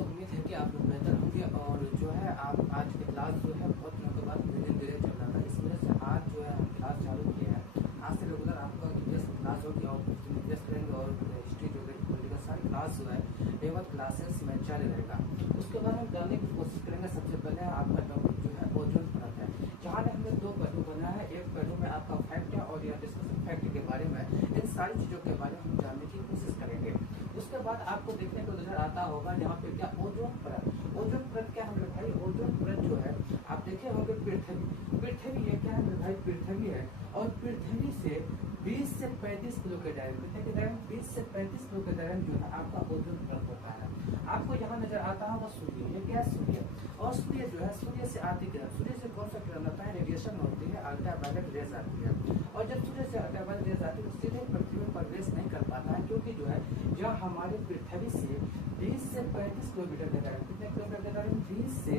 दोस्तों, उम्मीद है कि आप लोग बेहतर होंगे। और जो है आप आज की क्लास जो है बहुत दिनों के बाद धीरे धीरे चल रहा था, इस वजह से आज जो है हम क्लास चालू किए हैं। आज से रेगुलर आपका ईवीएस क्लास होगी और ईवीएस करेंगे और हिस्ट्री जो है पॉलिटिकल सारी क्लास जो है लेवल क्लासेस में जारी रहेगा। उसके बाद हम जानने की कोशिश करेंगे। सबसे पहले आपका टॉपिक जो है ओजोन परत है, जहाँ हमने दो पहलू बना है। एक पहलू में आपका फैक्ट है और या डिस्कशन फैक्ट के बारे में, इन सारी चीज़ों के बारे में हम जानने की कोशिश करेंगे। उसके बाद आपको देखने को नजर आता होगा यहाँ पे क्या ओजोन परत। ओजोन परत क्या है मेरे भाई? ओजोन परत जो है आप देखे होंगे पृथ्वी ये क्या है मेरे भाई? पृथ्वी है और पृथ्वी से 20 से 35 किलो के दायरे में 20 से 35 किलो के दायरे में जो है आपका ओजोन परत होता है। आपको यहाँ नजर आता होगा सूर्य, ये क्या है? सूर्य। और सूर्य जो है सूर्य से आती किरण, सूर्य से कौन सा किरण आता है? रेडिएशन होती है, अल्ट्रावायलेट रेज आती है। और जब सूर्य से अल्ट्रावायलेट रेज आती है तो सीधे पृथ्वी पर प्रवेश नहीं कर पाता है, क्योंकि जो है जहाँ हमारे पृथ्वी से 20 से 35 किलोमीटर के दायरे, कितने किलोमीटर के दायरे में? 20 से,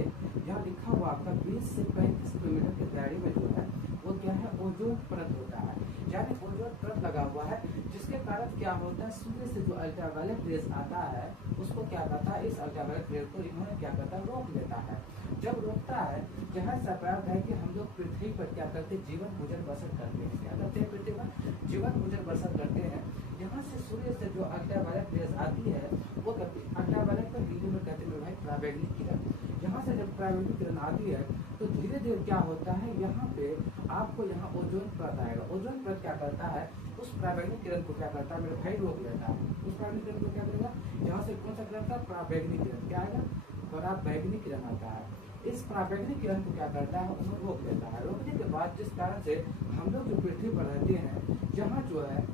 यहाँ लिखा हुआ आपका 20 से 35 किलोमीटर के दायरे में जो है वो क्या है? ओजोन परत होता है। यानी ओजोन परत लगा हुआ है, जिसके कारण क्या होता है? सूर्य से जो अल्ट्रावायलेट रेज आता है उसको क्या करता है? इस अल्ट्रावायलेट रेज को इन्होंने क्या करता है? रोक लेता है। जब रोकता है, जहाँ सप्रार्थ है कि हम लोग पृथ्वी पर क्या करते हैं? जीवन गुजर बसर करते हैं। क्या करते हैं? पृथ्वी पर जीवन गुजर बसर करते हैं। यहाँ से सूर्य से जो अल्ट्रावायलेट रेज आती है वो करती है, अल्ट्रावायलेट को हिंदी में कहते हैं भाई पराबैंगनी किरण। यहाँ से जब पराबैंगनी किरण आती है तो धीरे धीरे क्या होता है? यहाँ पे आपको यहाँ ओजोन परत आएगा। ओजोन परत क्या करता है? उस पराबैंगनी किरण को क्या करता है मेरे भाई? रोक लेता है। उस पराबैंगनी किरण को क्या करेगा? यहाँ से कौन सा किरण था? पराबैंगनी किरण। क्या आएगा? पराबैंगनी किरण आता है। इस पराबैंगनी किरण को क्या करता है? उन्हें रोक लेता है। रोकने के बाद जिस कारण से हम लोग जो पृथ्वी पर रहते हैं, जहाँ जो है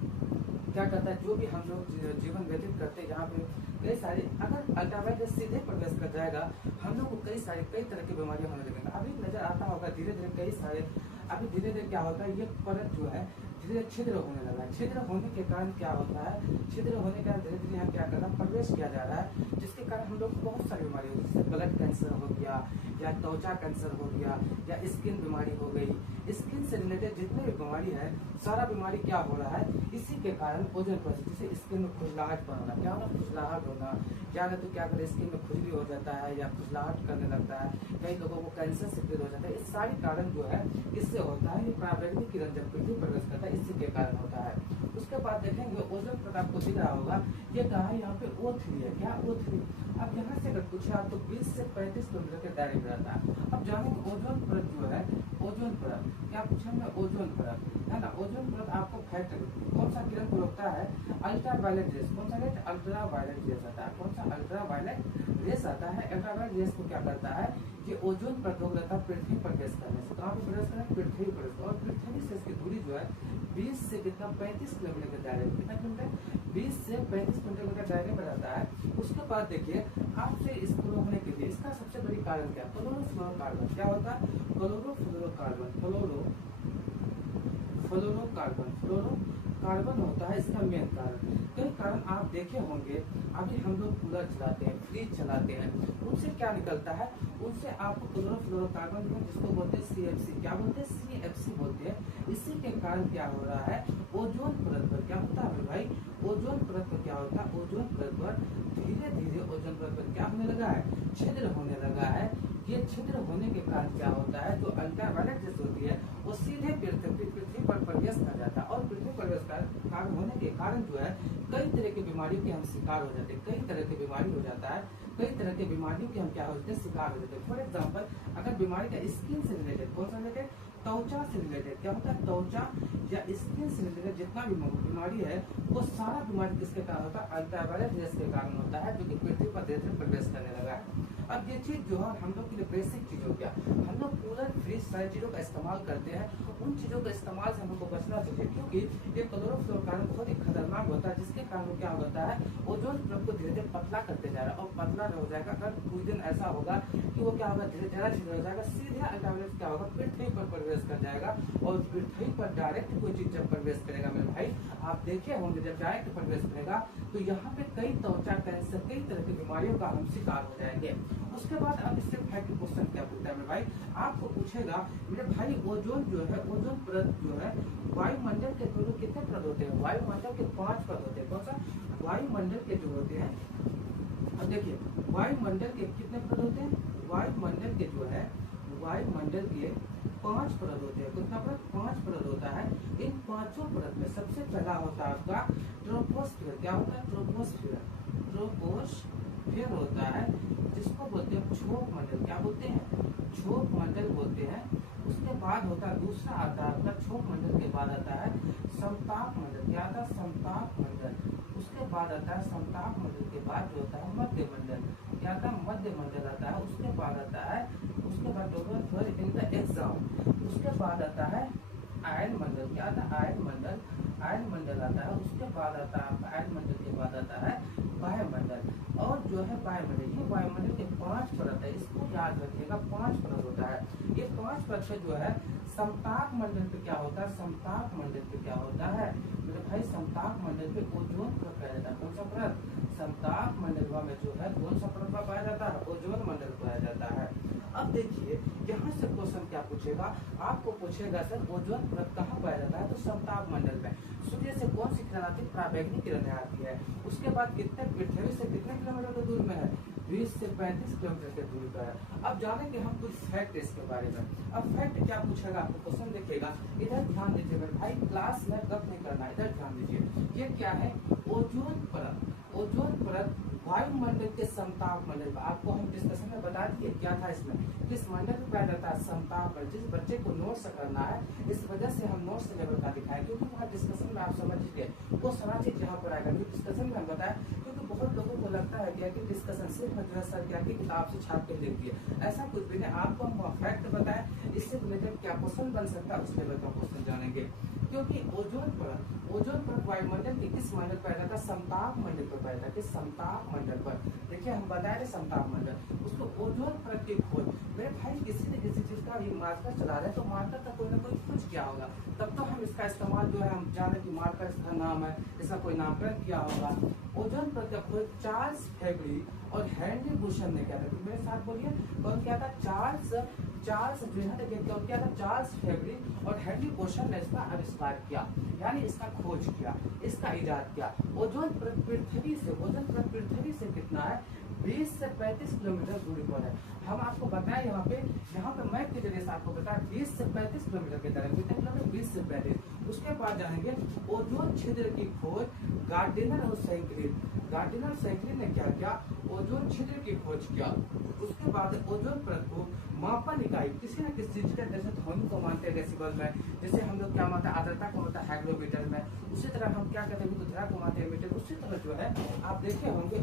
क्या करता है? जो भी हम लोग जीवन व्यतीत करते हैं, जहाँ पे कई सारी, अगर अल्ट्रावायलेट सीधे प्रवेश कर जाएगा हम लोग को कई तरह की बीमारियां होने लगेंगी। अभी नजर आता होगा धीरे धीरे कई सारे, अभी धीरे धीरे क्या होता है? ये परत जो है धीरे छिद्र होने लगा है। छिद्र होने के कारण क्या होता है? छिद्र होने के कारण धीरे धीरे यहाँ क्या कर रहा है? प्रवेश किया जा रहा है, जिसके कारण हम लोग को बहुत सारी बीमारी होती है, जैसे ब्लड कैंसर हो गया या त्वचा कैंसर हो गया या स्किन बीमारी हो गई। स्किन से रिलेटेड जितने भी बीमारी है, सारा बीमारी क्या हो रहा है? इसी के कारण ओजोन परत, जैसे स्किन में खुजलाहट होना, क्या होना? खुजलाहट होना, या नहीं तो क्या करे? स्किन में खुजली हो जाता है या खुजलाहट करने लगता है। कई लोगों को कैंसर से पीड़ित हो जाता है। इस सारी कारण जो है इससे होता है। पराबैंगनी किरण जब पृथ्वी प्रवेश करता है इसी के कारण होता है। उसके बाद देखेंगे ओजोन परत आपको दिख रहा होगा, ये कहा है? यहाँ पे O3 है। क्या? O3। अब यहाँ से अगर पूछे आप तो 20 से 35 किलोमीटर के दायरे में रहता है। अब जानेंगे ओजोन परत जो है, ओजोन परत क्या पूछेंगे? ओजोन परत है ना। ओजोन परत आपको फैक्ट कौन सा किरण को रोकता है? Ultraviolet rays. कौन सा रेस? अल्ट्रावायलेट रेस आता है। कौन सा? अल्ट्रावायलेट रेस आता है। अल्ट्रावायलेट रेस को क्या करता है? ये ओजोन परत रोक लेता है पृथ्वी पर प्रवेश करने से। कहाँ पे प्रवेश करें? पृथ्वी पर। और पृथ्वी से इसकी दूरी जो है 20 से कितना? 35 किलोमीटर के दायरे में। कितना किलोमीटर? 20 से 35 किलोमीटर के दायरे में रहता है। उसके बाद देखिए आपसे इसको रोकने के लिए इसका सबसे बड़ी कारण क्या? क्लोरोफ्लोरोकार्बन। क्या होता है? क्लोरोफ्लोरोकार्बन। फ्लोरोकार्बन होता है इसका मेन कारण। कई कारण आप देखे होंगे, अभी हम लोग कूलर चलाते हैं, फ्रिज चलाते हैं, उनसे क्या निकलता है? उनसे आपको क्लोरोफ्लोरोकार्बन, जिसको बोलते हैं CFC। क्या बोलते हैं? CFC बोलते हैं। इसी के कारण क्या हो रहा है? ओजोन परत पर क्या होता है भाई? ओजोन परत पर क्या होता है? ओजोन परत पर धीरे धीरे ओजोन परत पर क्या होने लगा है? छिद्र होने लगा है। ये छिद्र होने के कारण क्या होता है? जो अल्ट्रावायलेट रेस होती है वो सीधे पृथ्वी पर प्रवेश कर जाता है। और पृथ्वी प्रवेश कारण होने के कारण जो है कई तरह की बीमारियों के हम शिकार हो जाते हैं। कई तरह की बीमारी हो जाता है, कई तरह की बीमारियों के हम क्या होते हैं? शिकार हो जाते हैं। फॉर एग्जाम्पल, अगर बीमारी का स्किन से रिलेटेड, कौन सा रिलेटेड? त्वचा से रिलेटेड। क्या होता है? त्वचा या स्किन से रिलेटेड जितना भी बीमारी है वो सारा बीमारी किसके कारण होता है? अल्ट्रावायलेट रेस के कारण होता है, जो कि पृथ्वी पर धीरे धीरे प्रवेश करने लगा है। अब ये चीज जो है हम लोग के लिए बेसिक चीज हो गया। हम लोग कूलर, फ्रिज सारी चीजों का इस्तेमाल करते हैं, उन चीजों के इस्तेमाल से हमको बचना चाहिए, क्योंकि ये क्लोरोफ्लोरोकार्बन बहुत ही खतरनाक होता है, जिसके कारण क्या होता है? ओजोन परत को धीरे धीरे पतला करते जा रहा है और पतला हो जाएगा। अगर कुछ दिन ऐसा होगा कि वो क्या होगा? धीरे धीरे छिद्र हो जाएगा, सीधे अल्ट्रावायलेट क्या होगा? पृथ्वी पर प्रवेश कर जाएगा। और पृथ्वी पर डायरेक्ट कोई चीज जब प्रवेश करेगा मेरे भाई, आप देखे होंगे जब डायरेक्ट प्रवेश करेगा तो यहाँ पे कई त्वचा कैंसर, कई तरह की बीमारियों का हम शिकार हो जाएंगे। उसके बाद अब इससे फैक्ट क्वेश्चन क्या पूछता है मेरे भाई? आपको पूछेगा मेरे भाई ओजोन जो है, ओजोन परत जो है वायुमंडल के टोटल कितने परत होते हैं? वायुमंडल के 5 परत होते हैं। कौन सा? वायुमंडल के जो होते हैं अब देखिए वायुमंडल के कितने परत होते हैं, वायुमंडल के जो है वायुमंडल के 5 परत होते हैं। कितना परत, 5 परत होता है। इन 5 परत में सबसे पहला होता है आपका ट्रोपोस्फियर। क्या होता है, ट्रोपोस्फियर। ट्रोपोस्फियर होता है जिसको बोलते हैं क्षोभ मंडल। क्या बोलते हैं, क्षोभ मंडल बोलते हैं। उसके बाद होता है दूसरा आता है आपका क्षोभ मंडल के बाद आता है समताप मंडल। क्या आता है, समताप मंडल। उसके बाद आता है समताप मंडल के बाद जो होता है मध्य मंडल। क्या आता है, मध्य मंडल आता है। उसके बाद आता है, उसके बाद इन द एग्जाम, उसके बाद आता है आयन मंडल। क्या आता है, आयन मंडल। आयन मंडल आता है। उसके बाद आता है आपका आयन मंडल के बाद आता है वायुमंडल। और जो है वायुमंडल, ये वायुमंडल के 5 परत है। इसको याद रखिएगा, 5 परत होता है। ये 5 परत से जो है समताप मंडल पे क्या होता है, समताप मंडल पे क्या होता है मेरे भाई, समताप मंडल पे ओजोन परत पाया जाता है। कौन सा परत, समताप मंडल में जो है कौन सा परत पाया जाता है, ओजोन मंडल पाया जाता है। अब देखिए यहाँ से क्वेश्चन क्या पूछेगा, आपको पूछेगा सर ओजोन परत कहाँ पाया जाता है, तो समताप मंडल में। सूर्य से कौन सी किरण आती है, पराबैंगनी किरणें आती है। उसके बाद कितने पृथ्वी से कितने किलोमीटर की दूर में है, 20 से 35 किलोमीटर की दूरी पर है। अब जानेंगे हम कुछ फैक्ट इसके बारे में। अब फैक्ट क्या पूछेगा, आपको क्वेश्चन देखिएगा, इधर ध्यान दीजिए मेरे भाई, क्लास में गप नहीं करना, इधर ध्यान दीजिए। ये क्या है, ओजोन परत। ओजोन परत वायुमंडल के समताप मंडल पर, आपको हम डिस्कशन में बता दिए क्या था इसमें, किस मंडल में पाया जाता है, समताप मंडल। जिस बच्चे को नोट्स करना है, इस वजह से हम नोट्स लेवल का दिखाएं, क्योंकि वहाँ डिस्कशन में आप समझ लीजिए वो सारा चीज यहाँ पर आएगा। डिस्कशन में हम बताएं, क्योंकि बहुत लोगों को लगता है कि डिस्कशन सिर्फ जो है सर क्या की किताब से छाप के देख दिए, ऐसा कुछ भी नहीं। आपको हम फैक्ट बताएं, इससे रिलेटेड क्या क्वेश्चन बन सकता है उस लेवल का क्वेश्चन जानेंगे। क्योंकि ओजोन परत वायुमंडल के किस मंडल पर जाता है, समताप मंडल पर पाया जाता है। किस, समताप मंडल पर। देखिए हम बताए थे समताप मंडल, उसको ओजोन परत की खोज। मेरे भाई किसी न किसी चीज का ये मार्कर चला रहे हैं, तो मार्कर का कोई ना कोई खोज किया होगा, तब तो हम इसका इस्तेमाल जो है हम जाने की मार्कर इसका नाम है, इसका कोई नामकरण किया होगा। ओजोन परत का खोज चार्ल्स फैबरी और हेनरी बुशन ने किया था। तो मेरे साथ बोलिए कौन किया था, चार्ल्स फैबरी और हेनरी बुशन ने इसका आविष्कार किया, यानी इसका खोज किया, इसका इजाद किया। ओजोन परत पृथ्वी से, ओजोन परत पृथ्वी से कितना है, 20 से 35 किलोमीटर दूरी पर है। हम आपको बताएं यहाँ पे मैप के जरिए से आपको बताया 20 से 35 किलोमीटर की तरह, कितने किलोमीटर, 20 से 35। उसके बाद जानेंगे ओजोन छिद्र की खोज गार्डिनर और सैंकलिन ने क्या किया, ओजोन छिद्र की खोज किया। उसके बाद ओजोन परत को मापन इकाई किसी न किसी चीज का, जैसे ध्वनि को मानते हैं डेसिबल में, जैसे हम लोग क्या मानते हैं आर्द्रता को मानते हैं हेक्टोमीटर में, उसी तरह हम क्या कहते हैं विद्युतधारा को मानते हैं मीटर। उसी तरह जो है आप देखे होंगे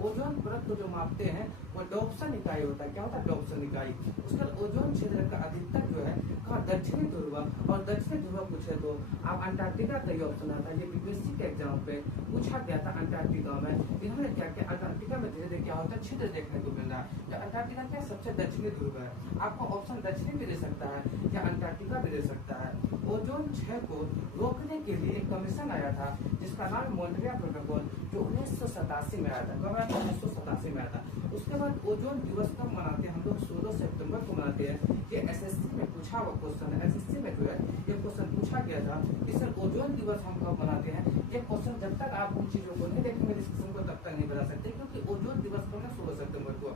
ओजोन परत को जो मापते हैं वो डॉप्सन इकाई होता है। क्या होता है, डॉप्सन इकाई। उसके बाद ओजोन क्षेत्र का अधिकतर जो है कहाँ, दक्षिणी ध्रुव। और दक्षिणी ध्रुव पूछे तो आप अंटार्कटिका का ये ऑप्शन आता है। ये बीपीएससी के एग्जाम पे पूछा गया था अंटार्कटिका में। इन्होंने क्या किया, अंटार्कटिका में धीरे धीरे क्या होता है, छिद्र देखने को मिल रहा है। तो अंटार्कटिका क्या सबसे दक्षिणी ध्रुव है, आपको ऑप्शन दक्षिणी भी दे सकता है या अंटार्कटिका भी दे सकता है। ओजोन क्षय को रोकने के लिए एक कमीशन आया था जिसका नाम मॉन्ट्रियल प्रोटोकॉल, जो 1987 में आया था। कब आया था, 1987 में आया था। उसके बाद ओजोन दिवस कब मनाते हैं हम लोग, 16 सितंबर को मनाते हैं। ये एसएससी में पूछा हुआ क्वेश्चन है, एसएससी में जो है ये क्वेश्चन पूछा गया था कि सर ओजोन दिवस हम कब मनाते हैं। ये क्वेश्चन जब तक आप उन चीजों को नहीं देखेंगे डिस्कशन को, तब तक नहीं बता सकते, क्योंकि ओजोन दिवस कब है, 16 सितंबर को।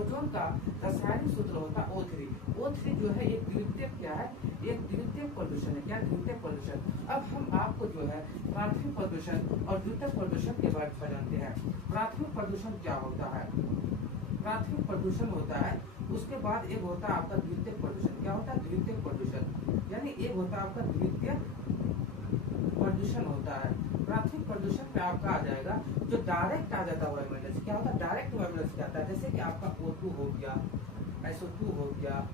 ओजोन का रासायनिक सूत्र होता है O3। O3 जो है एक द्वितीयक, क्या है, एक द्वितीयक प्रदूषण है। क्या, द्वितीयक प्रदूषण। अब हम आपको जो है प्राथमिक प्रदूषण और द्वितीयक प्रदूषण के बारे में जानते हैं। प्राथमिक प्रदूषण क्या होता है, प्राथमिक प्रदूषण होता है, उसके बाद एक होता है आपका द्वितीयक प्रदूषण। क्या होता है, द्वितीयक प्रदूषण, यानी एक होता है आपका द्वितीयक प्रदूषण होता है। प्राथमिक प्रदूषण में आपका आ जाएगा जो डायरेक्ट आ जाता है वायुमंडल से। क्या होता है, डायरेक्ट वायुमंडल से आता है, जैसे कि आपका O2 हो गया, SO2 हो गया,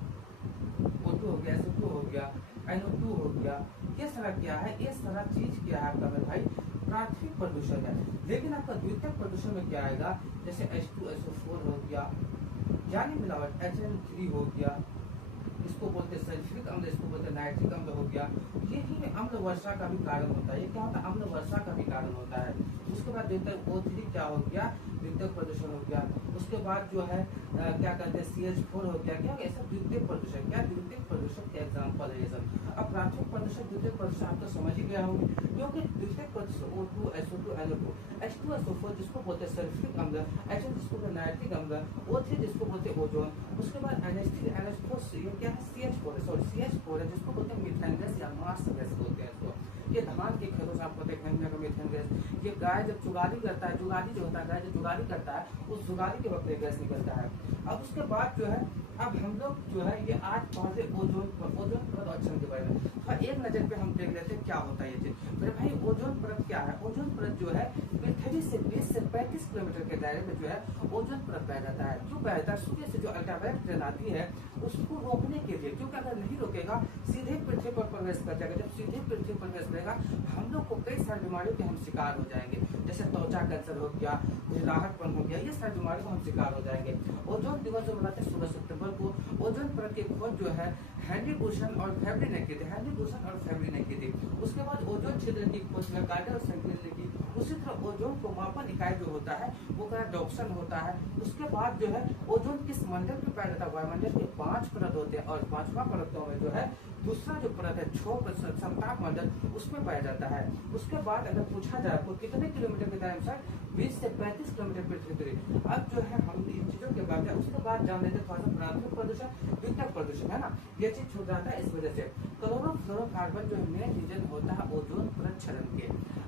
O2 हो गया, SO2 हो गया, NO2 हो गया। ये सारा क्या है, ये सारा चीज क्या है आपका मेरे भाई, प्राथमिक प्रदूषण है। लेकिन आपका द्वितीयक प्रदूषण में क्या आएगा, जैसे H2SO4 हो गया, यानी मिलावट HN3 हो गया, इसको बोलते हैं सल्फ्यूरिक अम्ल, इसको बोलते हैं नाइट्रिक अम्ल हो गया। यही अम्ल वर्षा का भी कारण होता है। ये क्या होता है, अम्ल वर्षा का भी कारण होता है। उसके बाद द्वितीयक O3 क्या हो गया, द्वितीयक प्रदूषण हो गया। उसके बाद जो है क्या कहते हैं CH4 हो गया। क्या ऐसा द्वितीयक प्रदूषण, क्या द्वितीयक प्रदूषण के एग्जाम्पल है ये सब। अब प्राथमिक प्रदूषण द्वितीयक प्रदूषण आप तो समझ ही गया होंगे, क्योंकि द्वितीयक प्रदूषण O2, SO2, NO2, H2SO4 जिसको बोलते हैं सल्फ्यूरिक अम्ल, HN जिसको बोलते हैं नाइट्रिक अम्ल, O3 जिसको बोलते हैं ओजोन, उसके बाद NH3 NH4 ये क्या है CH4 है, सॉरी CH4 है जिसको बोलते हैं मीथेन गैस या मार्स गैस बोलते हैं इसको। ये धान के खेतों से आपको देखेंगे अगर मीथेन गैस, ये गाय जब चुगाली करता है, जुगाली जो होता है गाय जब जुगाली करता है उस जुगाली के वक्त ये गैस निकलता है। अब उसके बाद जो है अब हम लोग जो है ये आज पढ़ते ओजोन परत और छन के बारे में, तो एक नजर पे हम देख लेते हैं क्या होता है ये चीज। मेरे भाई ओजोन परत क्या है? ओजोन परत जो है पृथ्वी से 20 से 35 किलोमीटर के दायरे में जो है ओजोन परत पाया जाता है। क्यों पाया जाता है? सूर्य से जो अल्ट्रावायलेट किरण आती है उसको रोकने के लिए, क्योंकि अगर नहीं रोकेगा सीधे पृथ्वी पर प्रवेश कर जाएगा। जब सीधे पृथ्वी पर प्रवेश करेगा हम लोग को कई सारी बीमारियों के हम शिकार हो जाएंगे, जैसे त्वचा कैंसर हो गया, राहतपन हो गया, ये सारी बीमारियों को हम शिकार हो जाएंगे। ओजोन दिवस जो मनाते हैं 16 सितंबर को, ओजोन परत की खोज जो है हेनरी बुशन और फेबरी ने की थी। उसके बाद ओजोन छिद्र की खोज गार्डनर और सेंटिनेल ने की। उसी तरह ओजोन को मापन इकाई जो होता है वो क्या डॉप्सन होता है। उसके बाद जो है ओजोन किस मंडल में पाया जाता है? वायुमंडल के 5 परत होते हैं और 5वां परतों में जो है दूसरा जो परत है 6% समताप मंडल उसमें पाया जाता है। उसके बाद अगर पूछा जाए आपको कितने किलोमीटर के अनुसार 20 से 35 किलोमीटर पृथ्वी दूरी। अब जो है हम इन चीजों के बाद उसके बाद जान लेते थोड़ा सा प्राथमिक प्रदूषण, द्वितीयक प्रदूषण, है ना, ये चीज छूट जाता है इस वजह से। क्लोरोफ्लोरोकार्बन जो है मेन रीजन होता है ओजोन परत क्षरण के।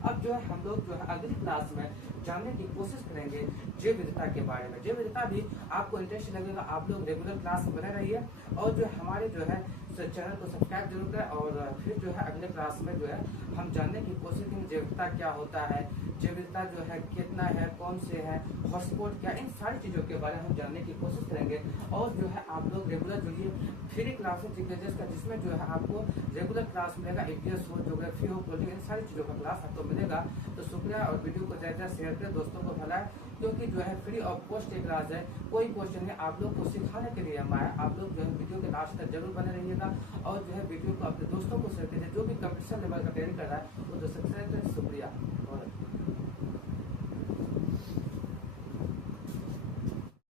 अब जो है हम लोग जो है अगली क्लास में जानने की कोशिश करेंगे जैव विविधता के बारे में। जैव विविधता भी आपको इंटरेस्ट लगेगा, आप लोग रेगुलर क्लास में बने रहिए और जो हमारे जो है चैनल को सब्सक्राइब जरूर करें। और फिर जो है अगले क्लास में जो है हम जानने की कोशिश करेंगे जैव विविधता क्या होता है, जैव विविधता जो है कितना है, कौन से है, हॉटस्पॉट क्या, इन सारी चीजों के बारे में हम जानने की कोशिश करेंगे। और जो है आप लोग रेगुलर जुड़िए फ्री क्लासेस का, जिसमें जो है आपको रेगुलर क्लास मिलेगा, इतिहास हो, ज्योग्राफी हो, पॉलिटिक्स, इन सारी चीजों का क्लास आपको मिलेगा। तो शुक्रिया और वीडियो को ज्यादा शेयर करें, दोस्तों को फैलाएं, क्योंकि जो है फ्री ऑफ कॉस्ट एक क्लास है, कोई क्वेश्चन है आप लोग को सिखाने के लिए हम आए। आप लोग जो है वीडियो के लास्ट तक जरूर बने रहिएगा और जो है वीडियो को अपने दोस्तों को शेयर कीजिए जो भी कंपटीशन लेवल का तैयारी कर रहा है वो दोस्तों से शुक्रिया।